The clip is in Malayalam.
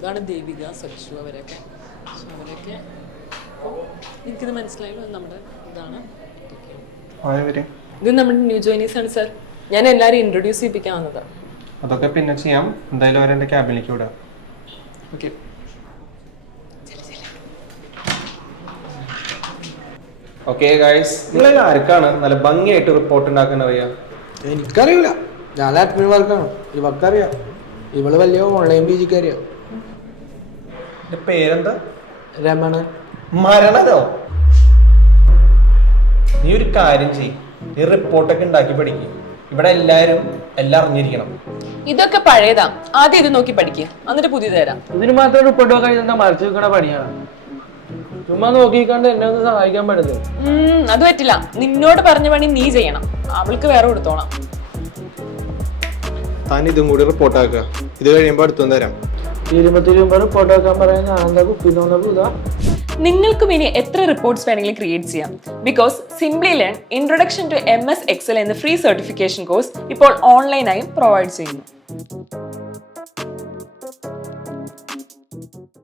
ഇതാണ് ദേവിക സച്ചു അവരൊക്കെ. അവരൊക്കെ എനിക്കിത് മനസ്സിലായല്ലോ നമ്മുടെ ഇതാണ്. ഇത് നമ്മുടെ ന്യൂ ജോയിനീസ് ആണ് സാർ. ഞാൻ എല്ലാവരും ഇൻട്രൊഡ്യൂസ് ചെയ്യിപ്പിക്കാൻ വന്നത്. അതൊക്കെ പിന്നെ ചെയ്യാം. എന്തായാലും അവരെൻ്റെ ക്യാബിനിലേക്ക് വിടാം. ഓക്കെ. ഓക്കെ ഗൈസ്, നിങ്ങൾ ആർക്കാണ് നല്ല ഭംഗിയായിട്ട് റിപ്പോർട്ട് ഉണ്ടാക്കാൻ അറിയാം? എനിക്കറിയില്ല, ഞാൻ അഡ്മിൻ വർക്കാണ്. ഇവക്കറിയാം, ഇവള് വലിയ ഓൺലൈൻ പി ജിക്കാരിയാ. പേരെന്താ? രമണൻ. മരണനോ? നീ ഒരു കാര്യം ചെയ്യ്, നീ റിപ്പോർട്ടൊക്കെ ഉണ്ടാക്കി പഠിക്കും. ഇവിടെ എല്ലാരും എല്ലാം അറിഞ്ഞിരിക്കണം. ഇതൊക്കെ പഴയതാ, ആദ്യം ഇത് നോക്കി പഠിക്കുക, എന്നിട്ട് പുതിയത് തരാം. ഇതിന് മാത്രം റിപ്പോർട്ട് ഒക്കെ എന്താ മറച്ചു വെക്കണ പണിയാണ്. ചുമ്മാ നോക്കിക്കാണ്ട് എന്നെ ഒന്ന് സഹായിക്കാൻ പറ്റത്. അത് പറ്റില്ല, നിന്നോട് പറഞ്ഞ പണി നീ ചെയ്യണം, അവൾക്ക് വേറെ കൊടുത്തോണം. താൻ ഇതും കൂടി റിപ്പോർട്ടാക്കുക, ഇത് കഴിയുമ്പോൾ അടുത്തൊന്നും തരാം. ഇരുമ്പോ റിപ്പോർട്ട് വെക്കാൻ പറയാൻ ഞാൻ എന്താ കുപ്പി തോന്നുന്നതാ. നിങ്ങൾക്കും ഇനി എത്ര റിപ്പോർട്ട്സ് വേണമെങ്കിലും ക്രിയേറ്റ് ചെയ്യാം. Because simply learn introduction to MS Excel എന്ന ഫ്രീ സർട്ടിഫിക്കേഷൻ കോഴ്സ് ഇപ്പോൾ ഓൺലൈനായും പ്രൊവൈഡ് ചെയ്യുന്നു.